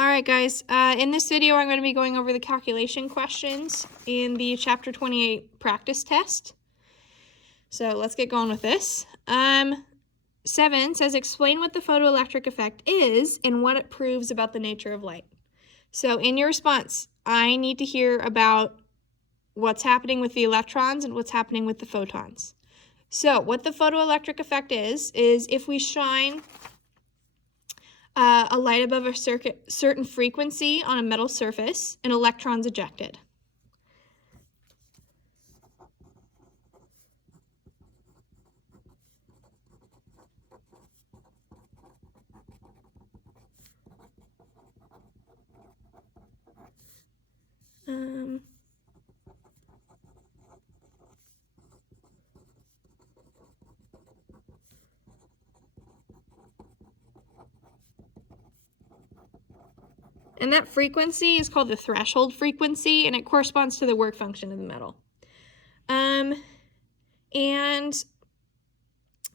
All right, guys, in this video, I'm going to be going over the calculation questions in the Chapter 28 practice test. So let's get going with this. 7 says, explain what the photoelectric effect is and what it proves about the nature of light. So in your response, I need to hear about what's happening with the electrons and what's happening with the photons. So what the photoelectric effect is if we shine a light above a certain frequency on a metal surface, an electron's ejected. And that frequency is called the threshold frequency, and it corresponds to the work function of the metal. And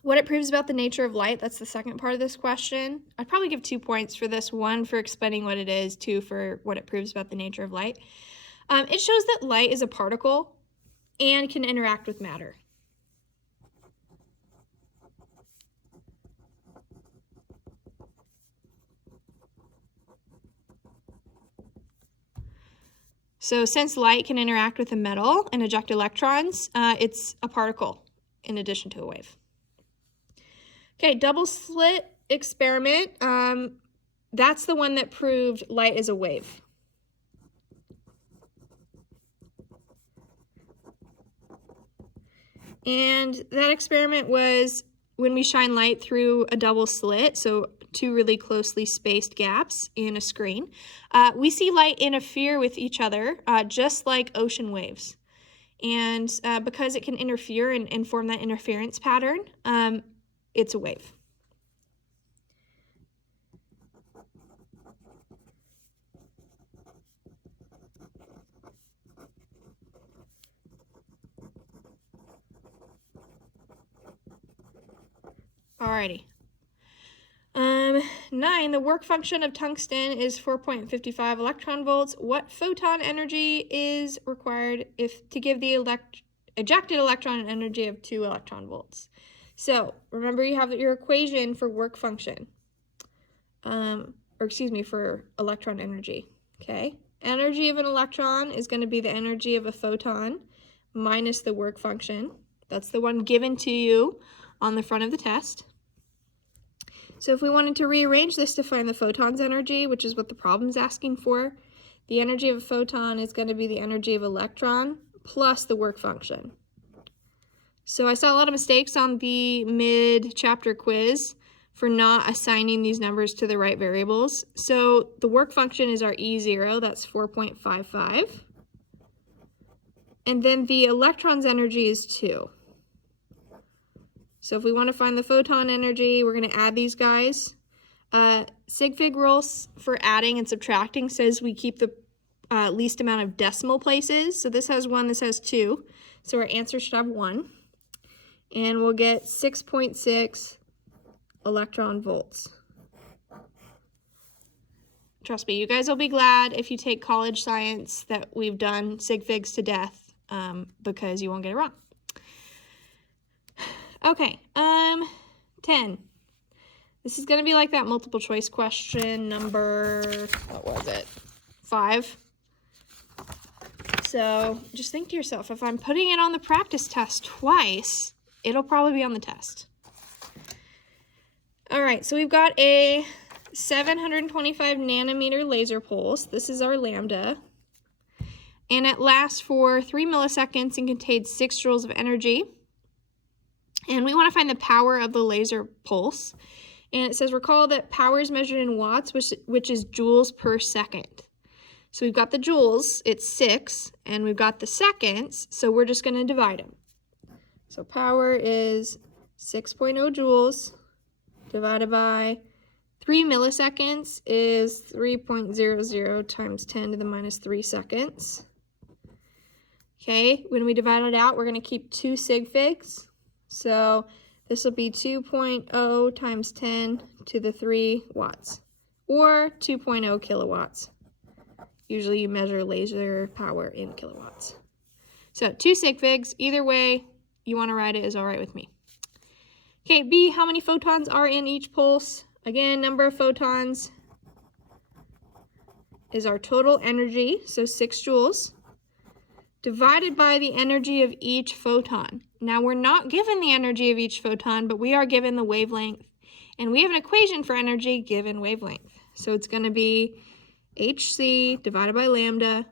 what it proves about the nature of light, that's the second part of this question. I'd probably give 2 points for this, 1 for explaining what it is, 2 for what it proves about the nature of light. It shows that light is a particle and can interact with matter. So since light can interact with a metal and eject electrons, it's a particle in addition to a wave. Okay, double slit experiment. That's the one that proved light is a wave. And that experiment was when we shine light through a double slit, so 2 really closely spaced gaps in a screen, we see light interfere with each other, just like ocean waves. And because it can interfere and form that interference pattern, it's a wave. Alrighty. 9, the work function of tungsten is 4.55 electron volts. What photon energy is required to give the ejected electron an energy of 2 electron volts? So remember, you have your equation for work function, for electron energy, okay? Energy of an electron is going to be the energy of a photon minus the work function. That's the one given to you on the front of the test. So if we wanted to rearrange this to find the photon's energy, which is what the problem's asking for, the energy of a photon is going to be the energy of an electron plus the work function. So I saw a lot of mistakes on the mid-chapter quiz for not assigning these numbers to the right variables. So the work function is our E0, that's 4.55. And then the electron's energy is 2. So if we want to find the photon energy, we're going to add these guys. Sig fig rules for adding and subtracting says we keep the least amount of decimal places. So this has 1, this has 2. So our answer should have 1. And we'll get 6.6 electron volts. Trust me, you guys will be glad if you take college science that we've done sig figs to death, because you won't get it wrong. Okay, 10. This is going to be like that multiple choice question number, what was it, 5. So just think to yourself, if I'm putting it on the practice test twice, it'll probably be on the test. All right, so we've got a 725 nanometer laser pulse. This is our lambda. And it lasts for 3 milliseconds and contains 6 joules of energy. And we want to find the power of the laser pulse. And it says, recall that power is measured in watts, which is joules per second. So we've got the joules, it's 6, and we've got the seconds, so we're just going to divide them. So power is 6.0 joules divided by 3 milliseconds is 3.00 times 10 to the minus 3 seconds. Okay, when we divide it out, we're going to keep 2 sig figs. So this will be 2.0 times 10 to the 3 watts, or 2.0 kilowatts. Usually you measure laser power in kilowatts. So 2 sig figs, either way you want to write it is all right with me. Okay, B, how many photons are in each pulse? Again, number of photons is our total energy, so 6 joules, divided by the energy of each photon. Now, we're not given the energy of each photon, but we are given the wavelength, and we have an equation for energy given wavelength. So it's going to be hc divided by lambda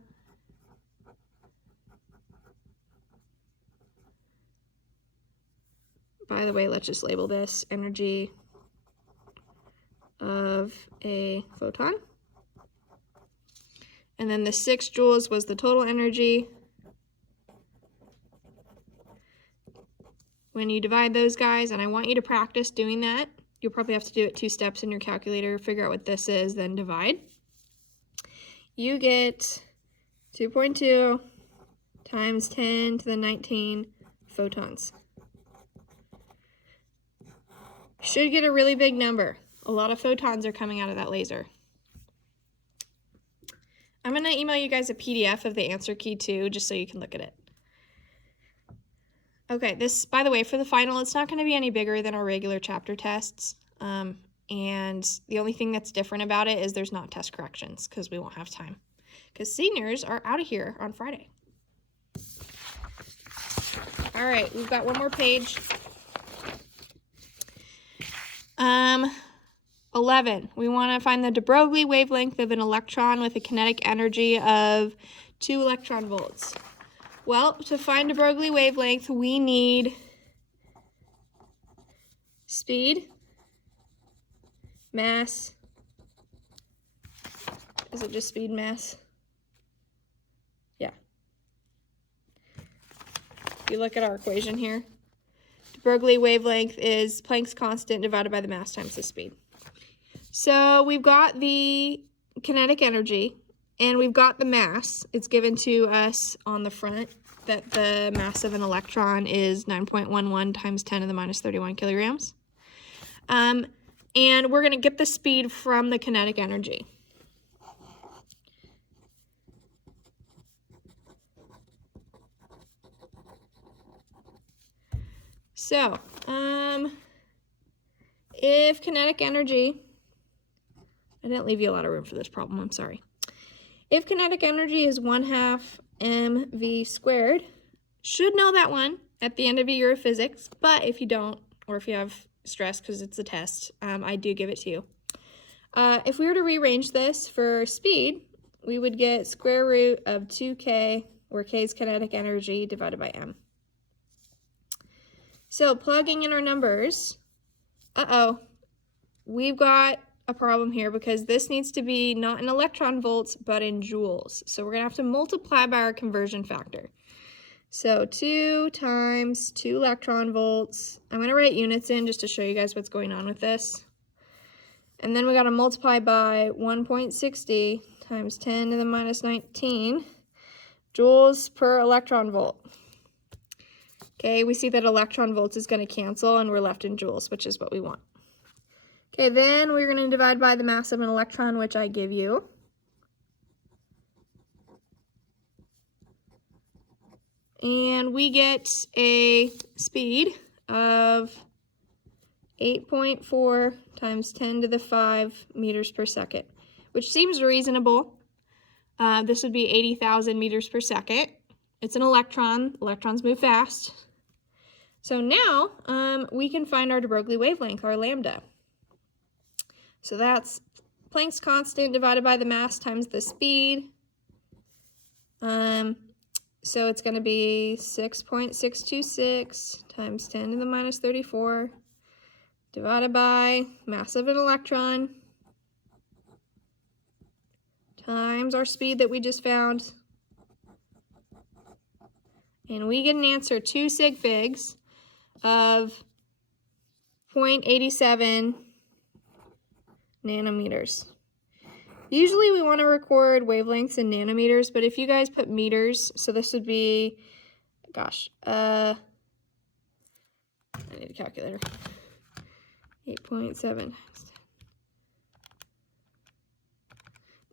by the way, let's just label this energy of a photon. And then the 6 joules was the total energy. When you divide those guys, and I want you to practice doing that, you'll probably have to do it 2 steps in your calculator, figure out what this is, then divide. You get 2.2 times 10 to the 19 photons. Should get a really big number. A lot of photons are coming out of that laser. I'm going to email you guys a PDF of the answer key too, just so you can look at it. Okay, this, by the way, for the final, it's not going to be any bigger than our regular chapter tests. And the only thing that's different about it is there's not test corrections because we won't have time. Because seniors are out of here on Friday. All right, we've got one more page. 11, we want to find the de Broglie wavelength of an electron with a kinetic energy of 2 electron volts. Well, to find de Broglie wavelength, we need speed, mass. Is it just speed, mass? Yeah. If you look at our equation here, de Broglie wavelength is Planck's constant divided by the mass times the speed. So we've got the kinetic energy, and we've got the mass. It's given to us on the front that the mass of an electron is 9.11 times 10 to the minus 31 kilograms. And we're going to get the speed from the kinetic energy. So, if kinetic energy, I didn't leave you a lot of room for this problem, I'm sorry. If kinetic energy is 1/2 mv squared, should know that one at the end of a year of physics, but if you don't, or if you have stress because it's a test, I do give it to you. If we were to rearrange this for speed, we would get square root of 2k, where k is kinetic energy, divided by m. So plugging in our numbers, we've got a problem here because this needs to be not in electron volts, but in joules. So we're going to have to multiply by our conversion factor. So 2 times 2 electron volts. I'm going to write units in just to show you guys what's going on with this. And then we got to multiply by 1.60 times 10 to the minus 19 joules per electron volt. Okay, we see that electron volts is going to cancel and we're left in joules, which is what we want. Okay, then we're going to divide by the mass of an electron, which I give you. And we get a speed of 8.4 times 10 to the 5 meters per second, which seems reasonable. This would be 80,000 meters per second. It's an electron. Electrons move fast. So now we can find our de Broglie wavelength, our lambda. So that's Planck's constant divided by the mass times the speed. So it's going to be 6.626 times 10 to the minus 34 divided by mass of an electron times our speed that we just found. And we get an answer, 2 sig figs of 0.87 nanometers. Usually we want to record wavelengths in nanometers, but if you guys put meters, so this would be, gosh, I need a calculator. 8.7 times 10.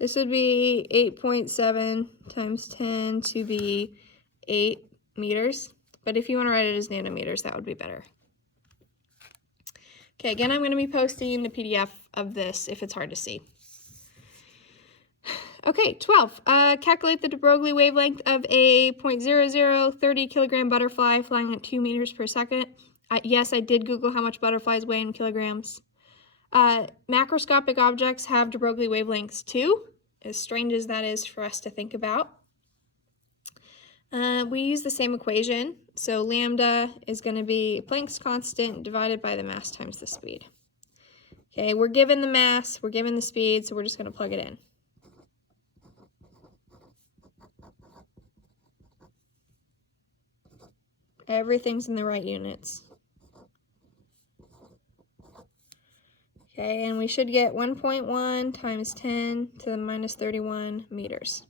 This would be 8.7 times 10 to the 8 meters. But if you want to write it as nanometers, that would be better. Okay, again, I'm going to be posting the PDF of this if it's hard to see. Okay, 12. Calculate the de Broglie wavelength of a 0.0030 kilogram butterfly flying at 2 meters per second. Yes, I did Google how much butterflies weigh in kilograms. Macroscopic objects have de Broglie wavelengths too, as strange as that is for us to think about. We use the same equation, so lambda is going to be Planck's constant divided by the mass times the speed. Okay, we're given the mass, we're given the speed, so we're just going to plug it in. Everything's in the right units. Okay, and we should get 1.1 times 10 to the minus 31 meters.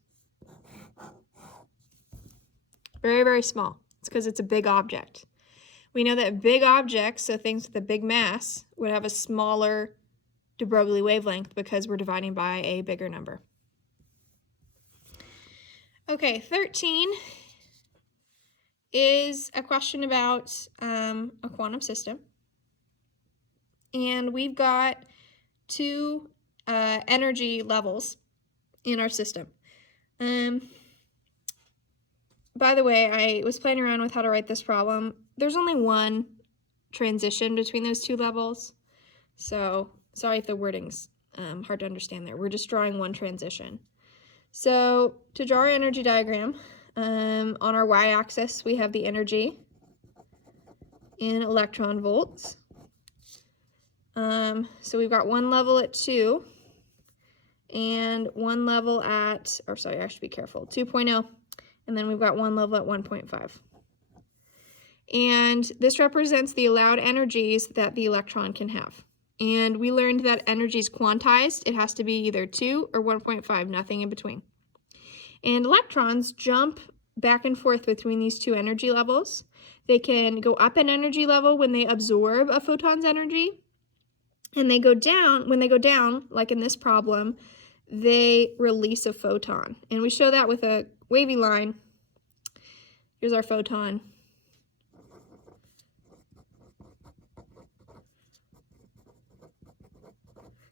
Very, very small. It's because it's a big object. We know that big objects, so things with a big mass, would have a smaller de Broglie wavelength because we're dividing by a bigger number. Okay, 13 is a question about a quantum system. And we've got two energy levels in our system. By the way, I was playing around with how to write this problem. There's only one transition between those two levels. So sorry if the wording's hard to understand there. We're just drawing one transition. So to draw our energy diagram, on our y-axis we have the energy in electron volts. So we've got one level at 2 and one level at, or sorry, I should be careful, 2.0, and then we've got one level at 1.5. And this represents the allowed energies that the electron can have. And we learned that energy is quantized. It has to be either 2 or 1.5, nothing in between. And electrons jump back and forth between these two energy levels. They can go up in energy level when they absorb a photon's energy, and they go down, when they go down, like in this problem, they release a photon. And we show that with a wavy line. Here's our photon.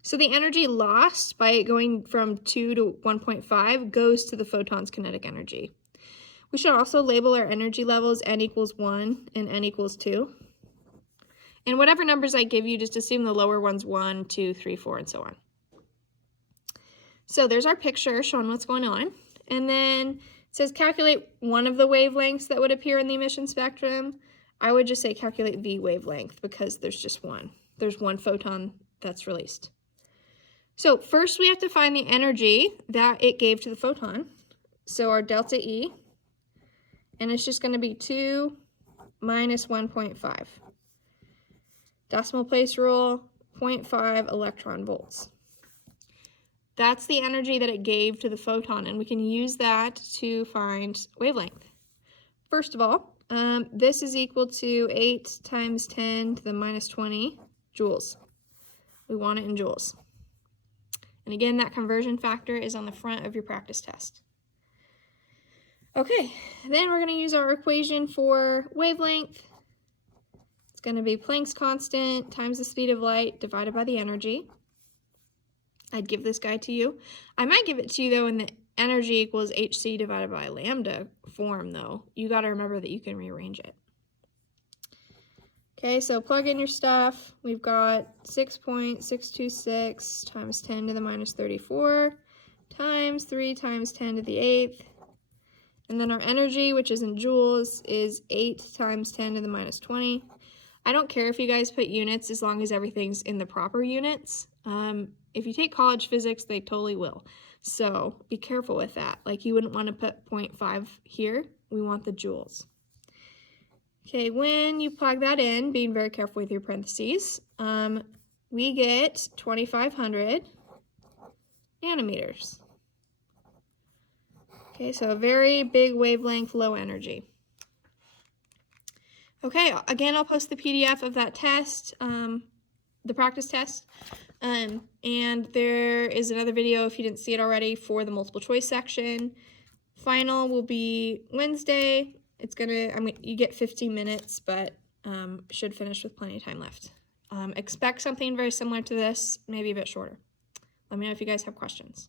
So the energy lost by going from 2 to 1.5 goes to the photon's kinetic energy. We should also label our energy levels n equals 1 and n equals 2. And whatever numbers I give you, just assume the lower one's 1, 2, 3, 4, and so on. So there's our picture showing what's going on. And then it says calculate one of the wavelengths that would appear in the emission spectrum. I would just say calculate the wavelength because there's just one. There's one photon that's released. So first we have to find the energy that it gave to the photon. So our delta E, and it's just going to be 2 minus 1.5. Decimal place rule, 0.5 electron volts. That's the energy that it gave to the photon, and we can use that to find wavelength. First of all, this is equal to 8 times 10 to the minus 20 joules. We want it in joules. And again, that conversion factor is on the front of your practice test. Okay, then we're going to use our equation for wavelength. It's going to be Planck's constant times the speed of light divided by the energy. I'd give this guy to you. I might give it to you, though, in the energy equals hc divided by lambda form, though. You got to remember that you can rearrange it. Okay, so plug in your stuff. We've got 6.626 times 10 to the minus 34 times 3 times 10 to the 8th. And then our energy, which is in joules, is 8 times 10 to the minus 20. I don't care if you guys put units as long as everything's in the proper units. If you take college physics, they totally will. So be careful with that. Like you wouldn't want to put 0.5 here. We want the joules. Okay, when you plug that in, being very careful with your parentheses, we get 2,500 nanometers. Okay, so a very big wavelength, low energy. Okay, again, I'll post the PDF of that test, the practice test. And there is another video, if you didn't see it already, for the multiple choice section. Final will be Wednesday. It's gonna, you get 15 minutes, but should finish with plenty of time left. Expect something very similar to this, maybe a bit shorter. Let me know if you guys have questions.